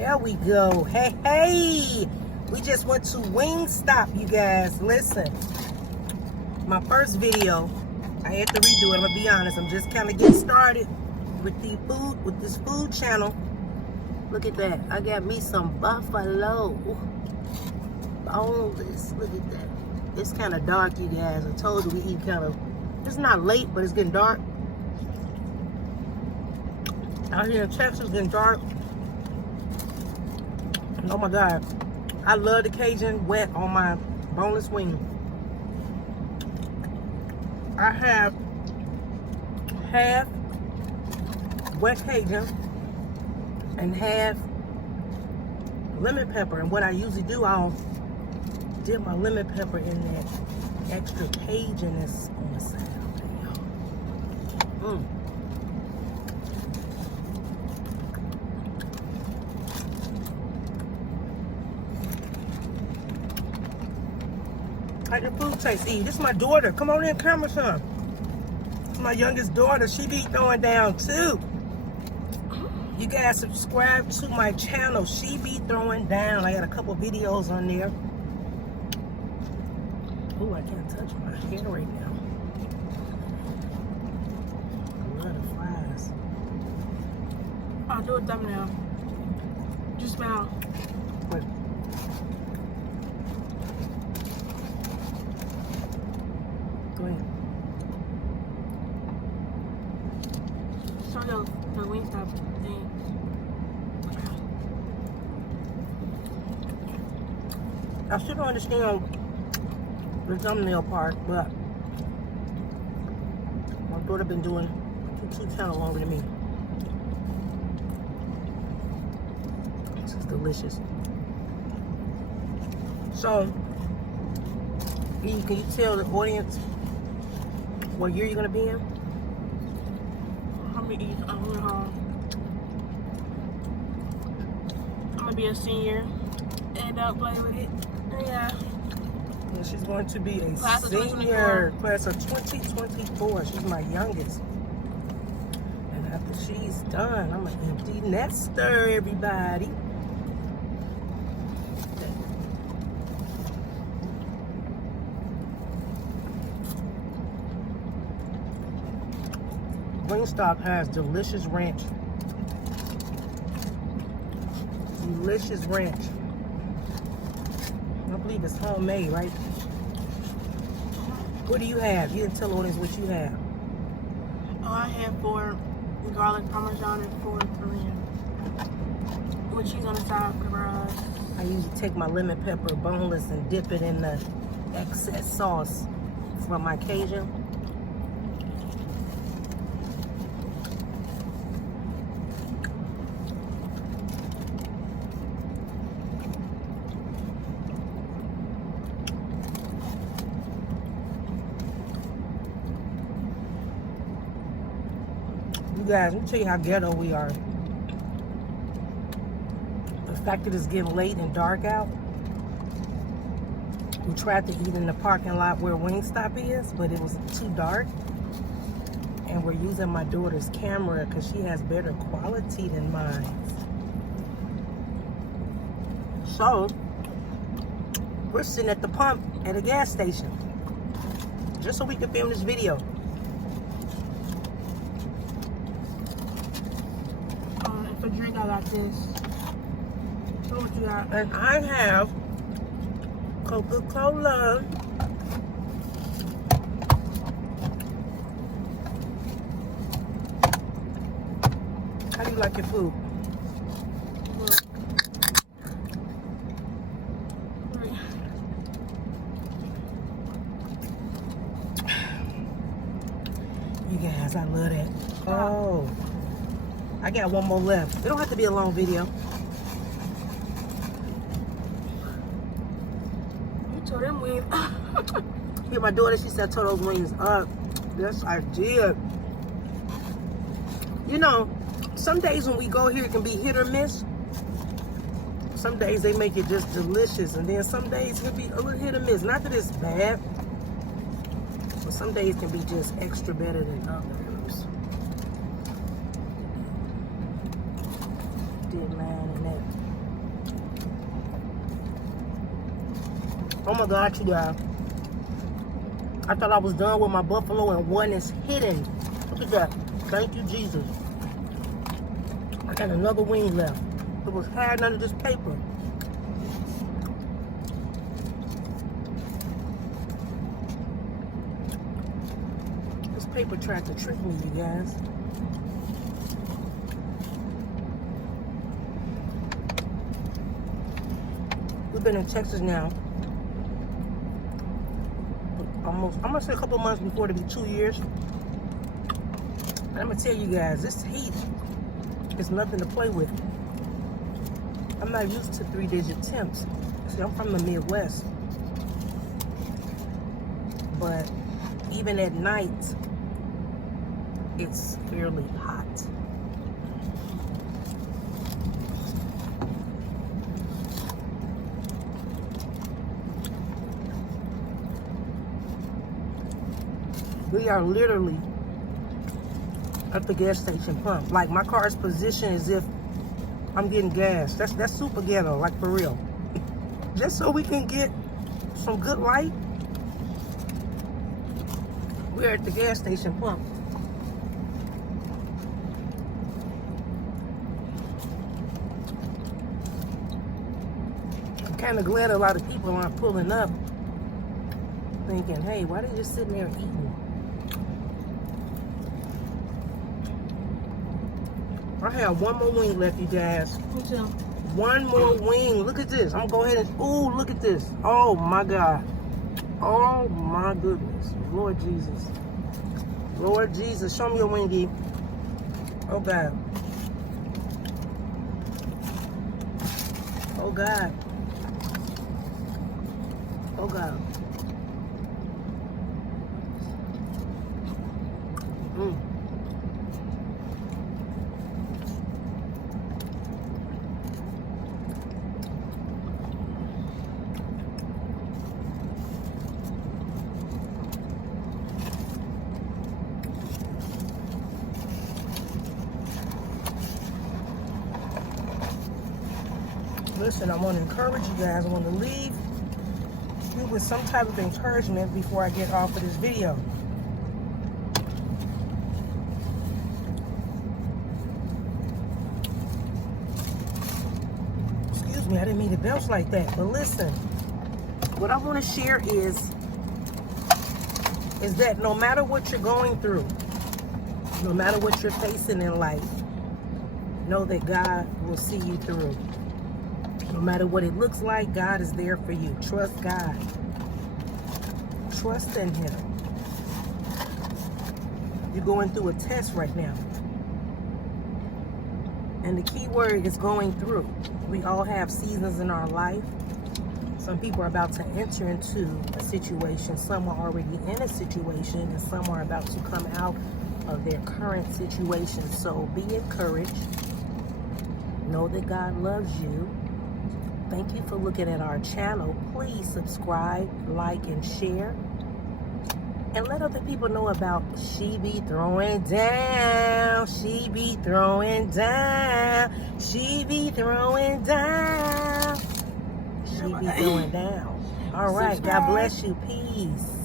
There we go. Hey, hey. We just went to WINGSTOP, you guys. Listen. My first video, I had to redo it. I'm going to be honest. I'm just kind of getting started with the food, with this food channel. Look at that. I got me some buffalo. Boneless. Look at that. It's kind of dark, you guys. I told you we eat kind of, it's not late, but it's getting dark. Out here in Texas, it's getting dark. Oh my God. I love the Cajun wet on my boneless wing. I have half wet Cajun and half lemon pepper. And what I usually do, I'll dip my lemon pepper in that extra Cajunness on the side. How your food taste, Eve? This is my daughter. Come on in, camera, son. This is my youngest daughter. She be throwing down too. You guys subscribe to my channel. She be throwing down. I got a couple videos on there. Oh, I can't touch my hair right now. I love the flies. I'll do a thumbnail. Just smile. Wait. Go ahead. Show your the WINGSTOP thing. I still don't understand the thumbnail part, but my daughter been doing YouTube channel longer than me. This is delicious. So, Eve, can you tell the audience what year you're gonna be in? I'm gonna be a senior and I'll play with it. Yeah. And she's going to be a Class of senior, class of 2024. She's my youngest. And after she's done, I'm an empty nester, everybody. WINGSTOP has delicious ranch. Delicious ranch. I believe it's homemade, right? What do you have? You didn't tell the audience what you have. Oh, I have 4 garlic parmesan and 4 Korean. With cheese on the side for the fries. I usually take my lemon pepper boneless and dip it in the excess sauce from my Cajun. You guys, let me tell you how ghetto we are. The fact that it's getting late and dark out. We tried to eat in the parking lot where WINGSTOP is, but it was too dark. And we're using my daughter's camera because she has better quality than mine. So, we're sitting at the pump at a gas station. Just so we can film this video. For drink, I got this. So what you got? And I have Coca-Cola. How do you like your food? You guys, I love that. Oh, I got one more left. It don't have to be a long video. You told them wings. Yeah, my daughter, she said, "Told those wings up." Yes, I did. You know, some days when we go here, it can be hit or miss. Some days they make it just delicious, and then some days it can be a little hit or miss. Not that it's bad, but some days can be just extra better than others. Did mine and that Oh my God, you guys. I thought I was done with my buffalo and one is hidden. Look at that. Thank you, Jesus. I got another wing left. It was hiding under this paper. This paper tried to trick me, you guys. We've been in Texas now. Almost, I'm gonna say a couple months before it'll be 2 years. And I'm gonna tell you guys, this heat is nothing to play with. I'm not used to 3-digit temps. See, I'm from the Midwest. But even at night, it's fairly hot. We are literally at the gas station pump. Like, my car's position as if I'm getting gas. That's super ghetto, like, for real. Just so we can get some good light. We're at the gas station pump. I'm kind of glad a lot of people aren't pulling up thinking, hey, why are they just sitting there eating? I have one more wing left, you guys. One more wing. Look at this. I'm gonna go ahead and, ooh, look at this. Oh my God. Oh my goodness. Lord Jesus. Lord Jesus. Show me your wingy. Oh God. Oh God. Oh God. Listen, I want to encourage you guys. I want to leave you with some type of encouragement before I get off of this video. Excuse me, I didn't mean to belch like that. But listen, what I want to share is that no matter what you're going through, no matter what you're facing in life, know that God will see you through. No matter what it looks like, God is there for you. Trust God. Trust in Him. You're going through a test right now. And the key word is going through. We all have seasons in our life. Some people are about to enter into a situation. Some are already in a situation. And some are about to come out of their current situation. So be encouraged. Know that God loves you. Thank you for looking at our channel. Please subscribe, like, and share. And let other people know about She Be Throwing Down. She be throwing down. She be throwing down. She be throwing down. All right. God bless you. Peace.